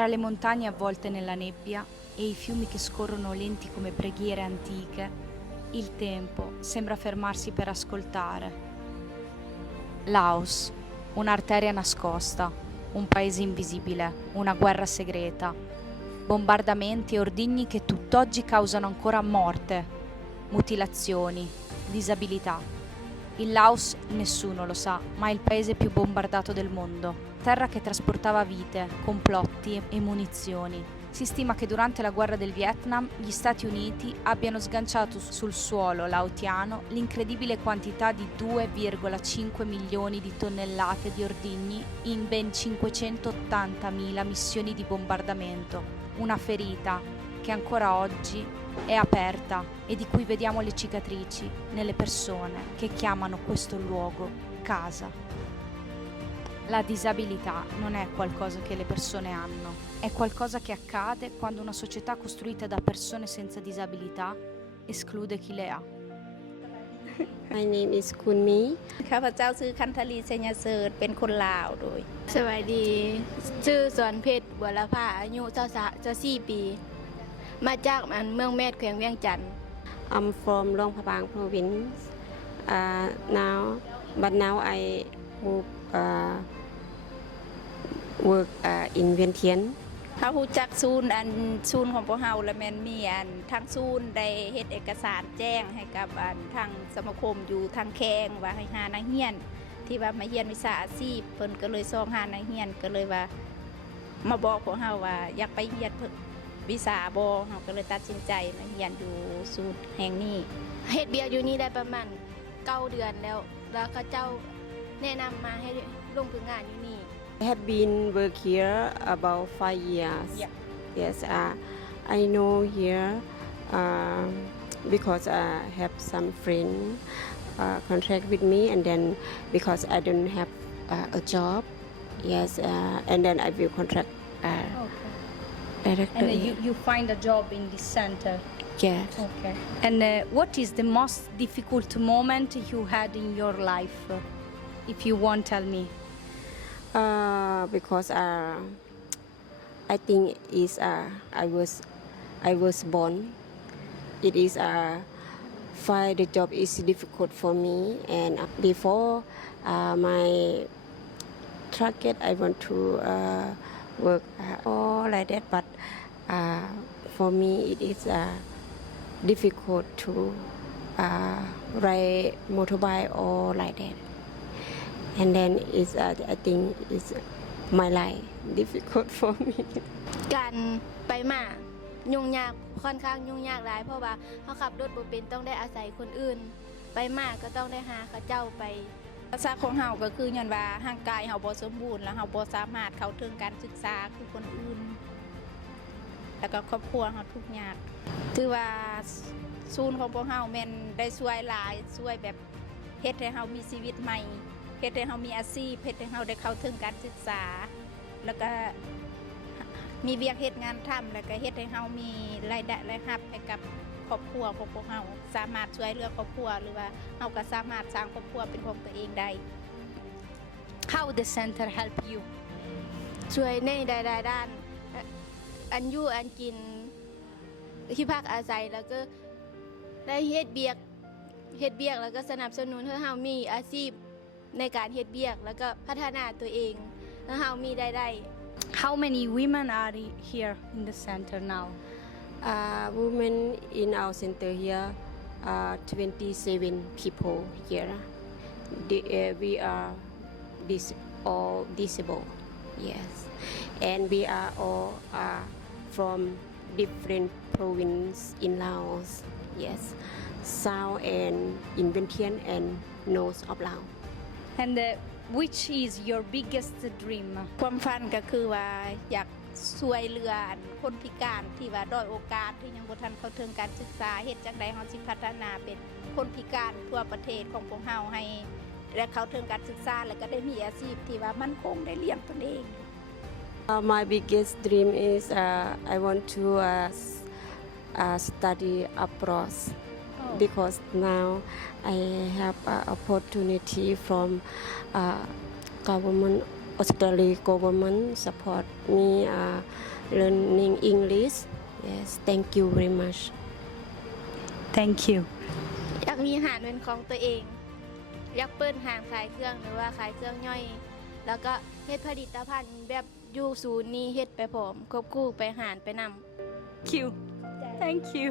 Tra le montagne avvolte nella nebbia e i fiumi che scorrono lenti come preghiere antiche, il tempo sembra fermarsi per ascoltare. Laos, un'arteria nascosta, un paese invisibile, una guerra segreta, bombardamenti e ordigni che tutt'oggi causano ancora morte, mutilazioni, disabilità. Il Laos nessuno lo sa, ma è il paese più bombardato del mondo. Terra che trasportava vite, complotti e munizioni. Si stima che durante la guerra del Vietnam gli Stati Uniti abbiano sganciato sul suolo laotiano l'incredibile quantità di 2,5 milioni di tonnellate di ordigni in ben 580.000 missioni di bombardamento. Una ferita che ancora oggi è aperta e di cui vediamo le cicatrici nelle persone che chiamano questo luogo casa. La disabilità non è qualcosa che le persone hanno, è qualcosa che accade quando una società costruita da persone senza disabilità esclude chi le ha. My name is Kunmi ข้าพเจ้าชื่อคันธลีเสญเสริฐเป็นคนลาวโดย สวัสดีชื่อสอนเพชรบัวละภาอายุ24ปีมาจากเมืองแม่แขวงเวียงจันทน์ I'm from Luang Prabang province now I move work in Vientiane เฮาฮู้จักศูนย์ของพวกเฮาและแม่นมีทางศูนย์ได้เฮ็ดเอกสารแจ้งให้กับทางสมาคมอยู่ทางแขงว่าให้หานักเรียนที่ว่ามาเรียนวิชาอาชีพเพิ่นก็เลยส่งหานักเรียนก็เลยว่ามาบอกพวกเฮาว่าอยากไปเรียนวิชาบ่เฮาก็เลยตัดสินใจมาเรียนอยู่ศูนย์แห่งนี้ เฮ็ดเบียกอยู่นี่ได้ประมาณ9เดือนแล้วเขาเจ้าแนะนำมาให้ลงฝึกงานอยู่นี่ I have been work here about 5 years yes I know here because I have some friend contract with me and then because I don't have a job yes and then I will contract directly And you find a job in this center? yes Okay. And what is the most difficult moment you had in your life, if you won't tell me? Because I think is I was born it is find the job is difficult for me and before my target I want to work all like that but for me it is difficult to ride motorbike or like that and then is I think is my life difficult for me การไปมายุ่งยากค่อนข้างยุ่งยากหลายเพราะว่าเฮาขับรถบ่เป็นต้องได้อาศัยคนอื่นไปมาก็ต้องได้หาเขาเจ้าไป ภาษาของเฮาก็คือย้อนว่าร่างกายเฮาบ่สมบูรณ์แล้วเฮาบ่สามารถเข้าถึงการศึกษาคือคนอื่นแล้วก็ครอบครัวเฮาทุกข์ยากถือว่าศูนย์ของพวกเฮาแม่นได้ช่วยหลายช่วยแบบเฮ็ดให้เฮามีชีวิตใหม่เฮ็ดให้เฮามีอาชีพเฮ็ดให้เฮาได้เข้าถึงการศึกษาแล้วก็มีเวียกเฮ็ดงานทำแล้วก็เฮ็ดให้เฮามีรายได้รายรับให้กับครอบครัวของพวกเฮาสามารถช่วยเหลือครอบครัวหรือว่าเฮาก็สามารถสร้างครอบครัวเป็นของตัวเองได้ How the center help you? ช่วยในหลายๆด้านอันอยู่อันกินที่พักอาศัยแล้วก็ได้เฮ็ดเบียกแล้วก็สนับสนุนให้เฮามีอาชีพในการเฮ็ดเบียกแล้วก็พัฒนาตัวเองแล้วเฮามีรายได้ How many women are here in the center now? Women in our center here 27 people here we are all disabled yes and we are all from different province in Laos yes south and in Vientiane and north of Laos And which is your biggest dream? ความฝันก็คือว่าอยากช่วยเหลือคนพิการที่ว่าด้อยโอกาสที่ยังบ่ทันเข้าถึงการศึกษาเฮ็ดจังได๋เฮาสิพัฒนาเป็นคนพิการทั่วประเทศของพวกเฮาให้ได้เข้าถึงการศึกษาและก็ได้มีอาชีพที่ว่ามั่นคงได้เลี้ยงตนเอง My biggest dream is I want to study abroad because now I have opportunity from government Australia government support me learning English. Yes, thank you very much. Thank you อยากมีอาหารเป็นของตัวเอง อยากเปิดห้างขายเครื่องหรือว่าขายเครื่องย่อย แล้วก็เฮ็ดผลิตภัณฑ์แบบอยู่ศูนย์นี้เฮ็ดไปพร้อมควบคู่ไปหารไปนำ Thank you